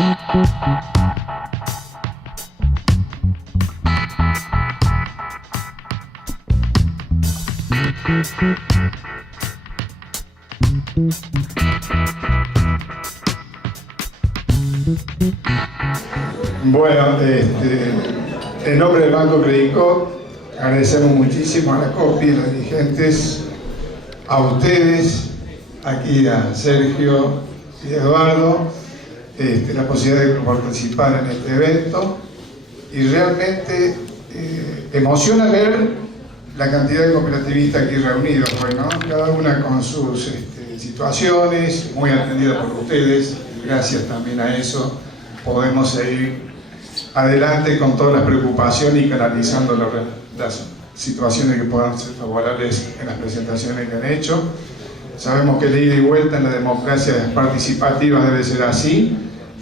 Bueno, en nombre del Banco Credicop agradecemos muchísimo a la COPI, a los dirigentes, a ustedes, aquí a Sergio y Eduardo, la posibilidad de participar en este evento, y realmente emociona ver la cantidad de cooperativistas aquí reunidos, bueno, cada una con sus situaciones, muy atendida por ustedes, y gracias también a eso podemos seguir adelante con todas las preocupaciones y canalizando las situaciones que puedan ser favorables en las presentaciones que han hecho. Sabemos que la ida y vuelta en la democracia participativa debe ser así,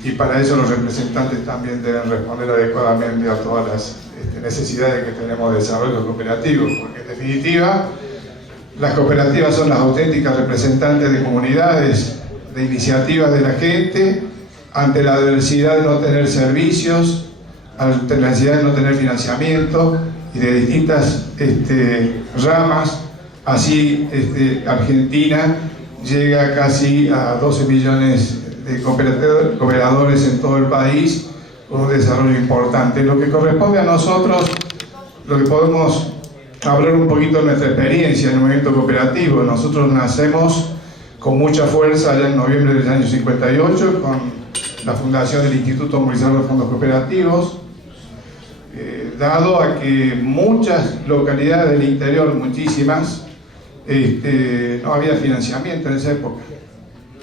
y para eso los representantes también deben responder adecuadamente a todas las necesidades que tenemos de desarrollo cooperativo, porque en definitiva las cooperativas son las auténticas representantes de comunidades, de iniciativas de la gente ante la adversidad de no tener servicios, ante la necesidad de no tener financiamiento y de distintas ramas. Así Argentina llega casi a 12 millones de cooperadores en todo el país, con un desarrollo importante. Lo que corresponde a nosotros, lo que podemos hablar un poquito de nuestra experiencia en el movimiento cooperativo. Nosotros nacemos con mucha fuerza allá en noviembre del año 58 con la fundación del Instituto Movilizador de Fondos Cooperativos, dado a que muchas localidades del interior, muchísimas, no había financiamiento en esa época.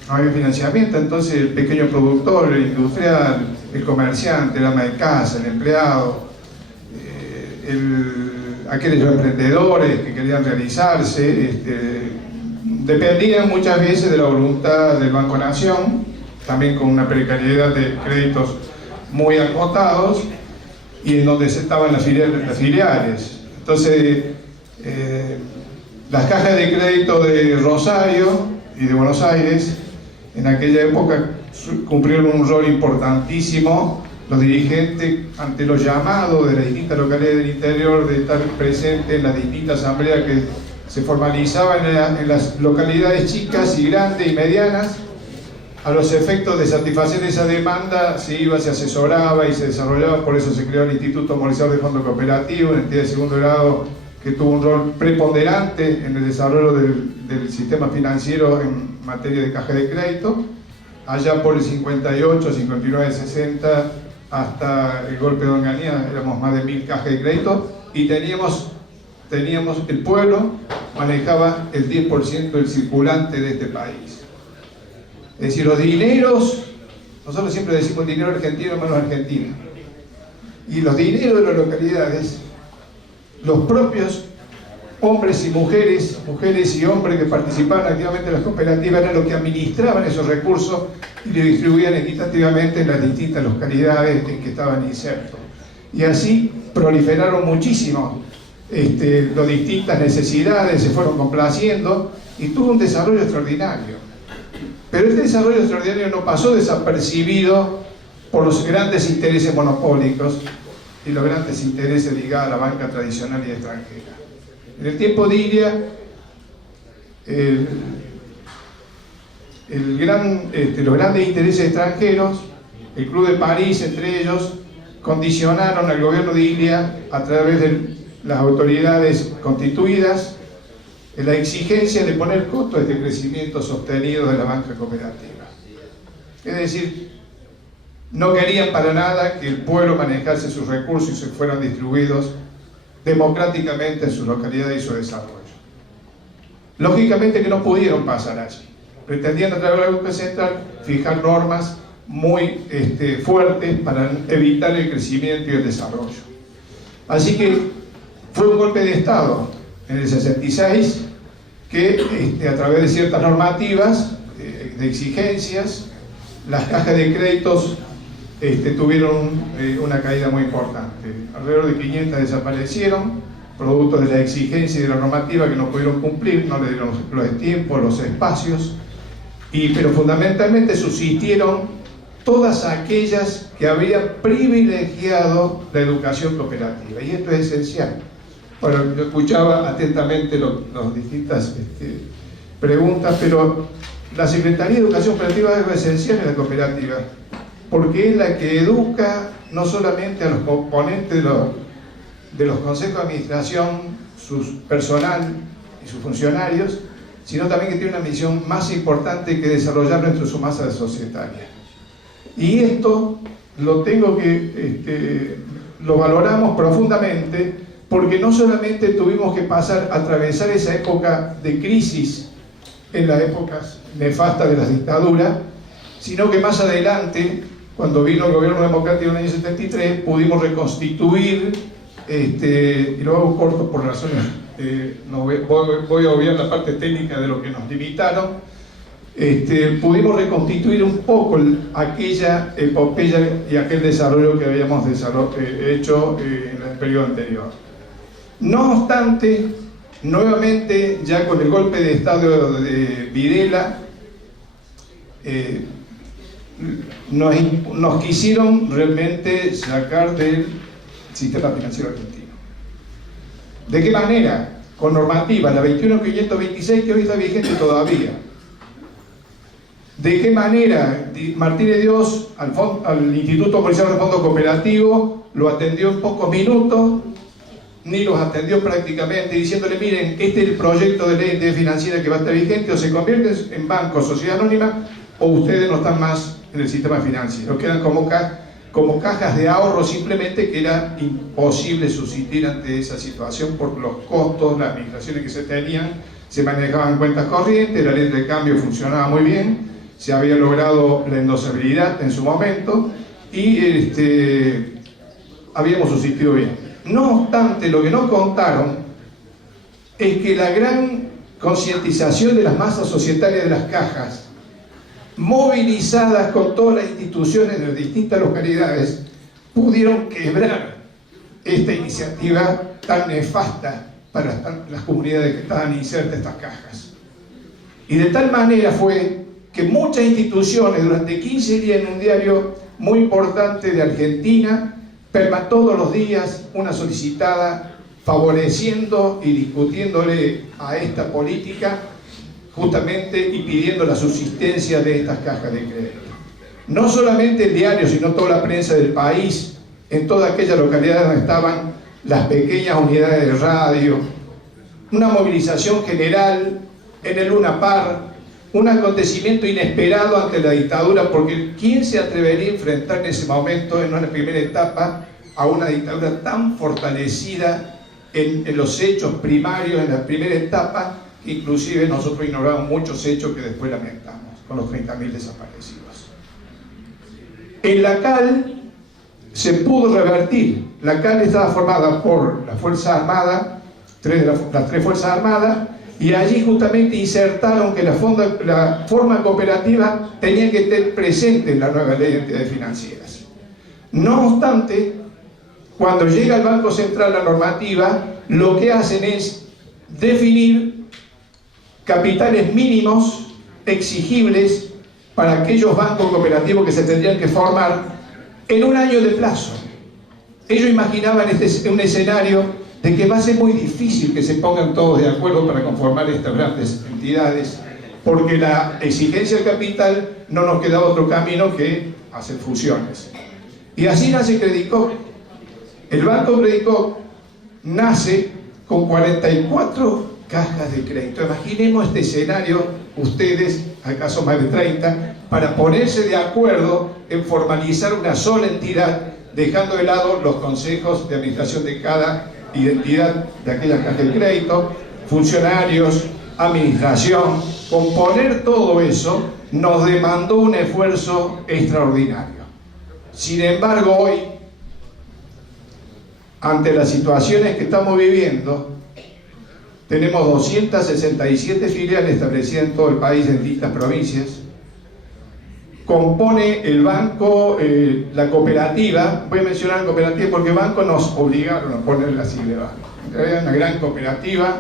No había financiamiento, entonces el pequeño productor, el industrial, el comerciante, el ama de casa, el empleado, aquellos emprendedores que querían realizarse, dependían muchas veces de la voluntad del Banco Nación, también con una precariedad de créditos muy acotados, y en donde se estaban las filiales. Entonces, las cajas de crédito de Rosario y de Buenos Aires, en aquella época cumplieron un rol importantísimo. Los dirigentes, ante los llamados de las distintas localidades del interior de estar presentes en las distintas asambleas que se formalizaban en las localidades chicas y grandes y medianas, a los efectos de satisfacer esa demanda se iba, se asesoraba y se desarrollaba. Por eso se creó el Instituto Movilizador de Fondos Cooperativos, una entidad de segundo grado que tuvo un rol preponderante en el desarrollo del sistema financiero en materia de caja de crédito, allá por el 58, 59, 60, hasta el golpe de Onganía, éramos más de 1000 cajas de crédito, y teníamos el pueblo manejaba el 10% del circulante de este país. Es decir, los dineros, nosotros siempre decimos dinero argentino, manos argentinas, y los dineros de las localidades, los propios hombres y mujeres y hombres que participaban activamente en las cooperativas eran los que administraban esos recursos y los distribuían equitativamente en las distintas localidades en que estaban insertos. Y así proliferaron muchísimo, las distintas necesidades se fueron complaciendo y tuvo un desarrollo extraordinario. Pero este desarrollo extraordinario no pasó desapercibido por los grandes intereses monopólicos y los grandes intereses ligados a la banca tradicional y extranjera. En el tiempo de Ilia, los grandes intereses extranjeros, el Club de París entre ellos, condicionaron al gobierno de Ilia a través de las autoridades constituidas en la exigencia de poner costo a este crecimiento sostenido de la banca cooperativa. Es decir, no querían para nada que el pueblo manejase sus recursos y se fueran distribuidos democráticamente en su localidad y su desarrollo. Lógicamente que no pudieron pasar allí. Pretendían a través del Banco Central fijar normas muy fuertes para evitar el crecimiento y el desarrollo. Así que fue un golpe de Estado en el 66 que a través de ciertas normativas, de exigencias, las cajas de créditos tuvieron una caída muy importante. Alrededor de 500 desaparecieron, producto de la exigencia y de la normativa que no pudieron cumplir, no le dieron los tiempos, los espacios, pero fundamentalmente subsistieron todas aquellas que habían privilegiado la educación cooperativa. Y esto es esencial. Bueno, yo escuchaba atentamente las distintas preguntas, pero la Secretaría de Educación Cooperativa es lo esencial en la cooperativa, porque es la que educa no solamente a los componentes de los consejos de administración, su personal y sus funcionarios, sino también que tiene una misión más importante que desarrollar entre su masa societaria. Y esto lo valoramos profundamente, porque no solamente tuvimos que atravesar esa época de crisis en las épocas nefastas de las dictaduras, sino que más adelante, cuando vino el gobierno democrático en el año 73, pudimos reconstituir, y lo hago corto por razones, no voy a obviar la parte técnica de lo que nos limitaron, pudimos reconstituir un poco aquella epopeya y aquel desarrollo que habíamos hecho en el periodo anterior. No obstante, nuevamente, ya con el golpe de Estado de Videla, nos quisieron realmente sacar del sistema financiero argentino. ¿De qué manera? Con normativa, la 21.526, que hoy está vigente todavía. ¿De qué manera? Martín de Dios al Instituto Policial de Fondo Cooperativo lo atendió en pocos minutos, ni los atendió prácticamente, diciéndole: miren, este es el proyecto de ley financiera que va a estar vigente, o se convierte en banco, sociedad anónima, o ustedes no están más en el sistema financiero, quedan como cajas de ahorro, simplemente, que era imposible subsistir ante esa situación por los costos, las administraciones que se tenían, se manejaban cuentas corrientes, la ley de cambio funcionaba muy bien, se había logrado la endosabilidad en su momento y habíamos subsistido bien. No obstante, lo que no contaron es que la gran concientización de las masas societarias de las cajas, movilizadas con todas las instituciones de las distintas localidades, pudieron quebrar esta iniciativa tan nefasta para las comunidades que estaban insertas en estas cajas. Y de tal manera fue que muchas instituciones, durante 15 días, en un diario muy importante de Argentina, todos los días una solicitada favoreciendo y discutiéndole a esta política, justamente, y pidiendo la subsistencia de estas cajas de crédito. No solamente el diario, sino toda la prensa del país, en todas aquellas localidades donde estaban las pequeñas unidades de radio, una movilización general en el Luna Par, un acontecimiento inesperado ante la dictadura, porque ¿quién se atrevería a enfrentar en ese momento, en una primera etapa, a una dictadura tan fortalecida en los hechos primarios, en la primera etapa, que inclusive nosotros ignoramos muchos hechos que después lamentamos, con los 30.000 desaparecidos? En la CAL se pudo revertir. La CAL estaba formada por la Fuerza Armada, las tres Fuerzas Armadas, y allí justamente insertaron que la forma cooperativa tenía que estar presente en la nueva ley de entidades financieras. No obstante, cuando llega al Banco Central la normativa, lo que hacen es definir capitales mínimos exigibles para aquellos bancos cooperativos que se tendrían que formar en un año de plazo. Ellos imaginaban un escenario de que va a ser muy difícil que se pongan todos de acuerdo para conformar estas grandes entidades, porque la exigencia del capital no nos quedaba otro camino que hacer fusiones. Y así nace Credicop. El Banco Credicop nace con 44 cajas de crédito. Imaginemos este escenario, ustedes, acaso más de 30, para ponerse de acuerdo en formalizar una sola entidad, dejando de lado los consejos de administración de cada identidad de aquellas cajas de crédito, funcionarios, administración. Componer todo eso nos demandó un esfuerzo extraordinario. Sin embargo, hoy, ante las situaciones que estamos viviendo, tenemos 267 filiales establecidas en todo el país, en distintas provincias. Compone el banco, la cooperativa. Voy a mencionar la cooperativa porque el banco nos obligaron a poner la sigla banco. En realidad es una gran cooperativa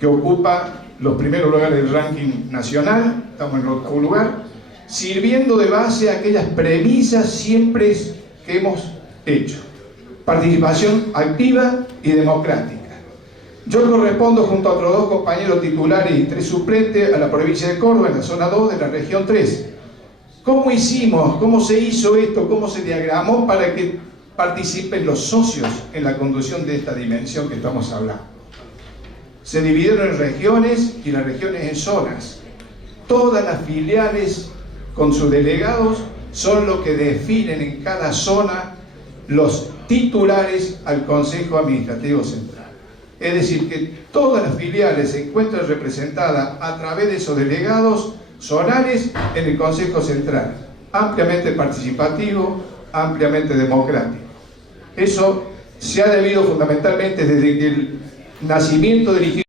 que ocupa los primeros lugares del ranking nacional, estamos en el octavo lugar, sirviendo de base a aquellas premisas siempre que hemos hecho. Participación activa y democrática. Yo correspondo junto a otros 2 compañeros titulares y 3 suplentes a la provincia de Córdoba, en la zona 2 de la región 3. ¿Cómo hicimos? ¿Cómo se hizo esto? ¿Cómo se diagramó para que participen los socios en la conducción de esta dimensión que estamos hablando? Se dividieron en regiones y las regiones en zonas. Todas las filiales con sus delegados son los que definen en cada zona los titulares al Consejo Administrativo Central. Es decir, que todas las filiales se encuentran representadas a través de esos delegados zonales en el Consejo Central, ampliamente participativo, ampliamente democrático. Eso se ha debido fundamentalmente desde que el nacimiento del instituto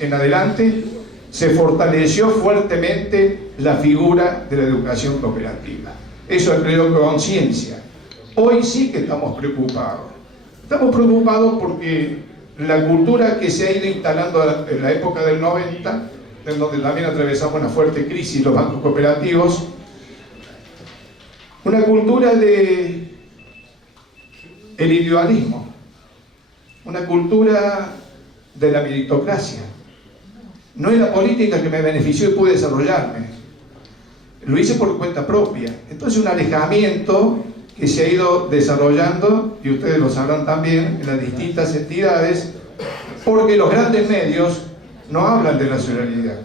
en adelante se fortaleció fuertemente la figura de la educación cooperativa. Eso creó conciencia. Hoy sí que estamos preocupados. Estamos preocupados porque la cultura que se ha ido instalando en la época del 90, en donde también atravesamos una fuerte crisis los bancos cooperativos, una cultura de el individualismo, una cultura de la meritocracia. No es la política que me benefició y pude desarrollarme, lo hice por cuenta propia. Entonces un alejamiento que se ha ido desarrollando, y ustedes lo sabrán también, en las distintas entidades, porque los grandes medios no hablan de la solidaridad,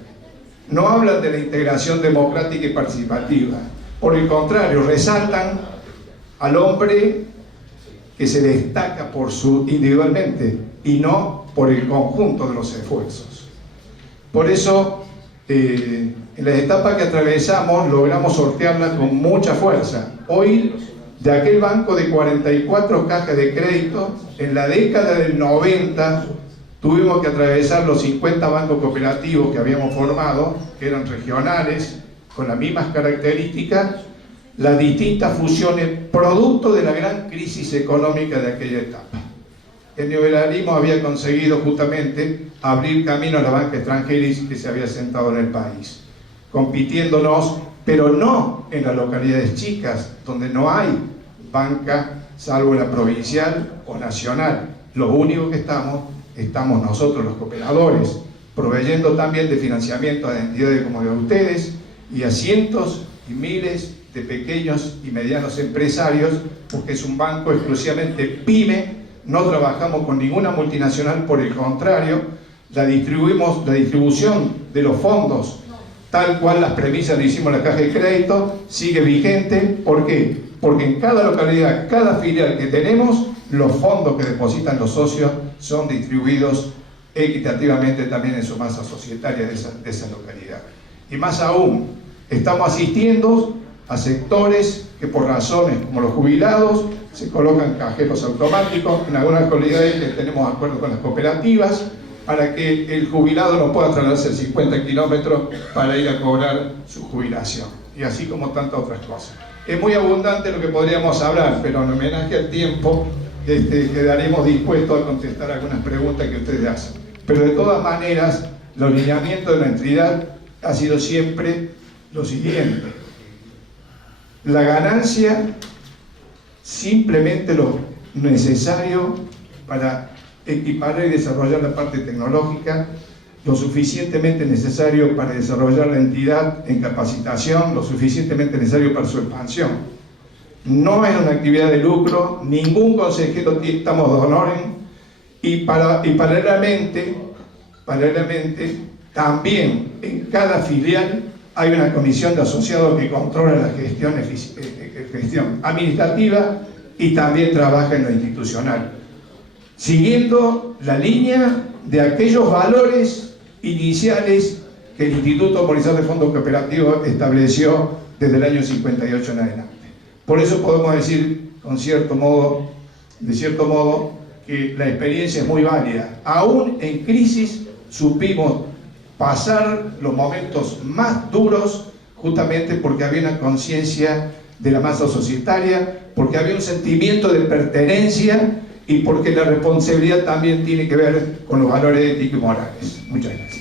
no hablan de la integración democrática y participativa. Por el contrario, resaltan al hombre que se destaca individualmente y no por el conjunto de los esfuerzos. Por eso, en las etapas que atravesamos, logramos sortearlas con mucha fuerza. Hoy, de aquel banco de 44 cajas de crédito, en la década del 90 tuvimos que atravesar los 50 bancos cooperativos que habíamos formado, que eran regionales, con las mismas características, las distintas fusiones, producto de la gran crisis económica de aquella etapa. El neoliberalismo había conseguido justamente abrir camino a la banca extranjera que se había sentado en el país, compitiéndonos, pero no en las localidades chicas, donde no hay banca, salvo la provincial o nacional. Lo único que estamos nosotros los cooperadores, proveyendo también de financiamiento a entidades como de ustedes y a cientos y miles de pequeños y medianos empresarios, porque es un banco exclusivamente PYME. No trabajamos con ninguna multinacional, por el contrario, la distribución de los fondos, tal cual las premisas le hicimos a la caja de crédito, sigue vigente. ¿Por qué? Porque en cada localidad, cada filial que tenemos, los fondos que depositan los socios son distribuidos equitativamente también en su masa societaria de esa localidad. Y más aún, estamos asistiendo a sectores que por razones como los jubilados se colocan cajeros automáticos. En algunas localidades tenemos acuerdos con las cooperativas para que el jubilado no pueda trasladarse 50 kilómetros para ir a cobrar su jubilación, y así como tantas otras cosas. Es muy abundante lo que podríamos hablar, pero en homenaje al tiempo quedaremos dispuestos a contestar algunas preguntas que ustedes hacen. Pero de todas maneras, los lineamientos de la entidad ha sido siempre lo siguiente: la ganancia, simplemente lo necesario para equiparar y desarrollar la parte tecnológica, lo suficientemente necesario para desarrollar la entidad en capacitación, lo suficientemente necesario para su expansión. No es una actividad de lucro, ningún consejero estamos de honorem, y paralelamente también en cada filial hay una comisión de asociados que controla la gestión administrativa y también trabaja en lo institucional, siguiendo la línea de aquellos valores iniciales que el Instituto Policial de Fondos Cooperativos estableció desde el año 58 en adelante. Por eso podemos decir, de cierto modo, que la experiencia es muy válida. Aún en crisis supimos pasar los momentos más duros, justamente porque había una conciencia de la masa societaria, porque había un sentimiento de pertenencia y porque la responsabilidad también tiene que ver con los valores éticos y morales. Muchas gracias.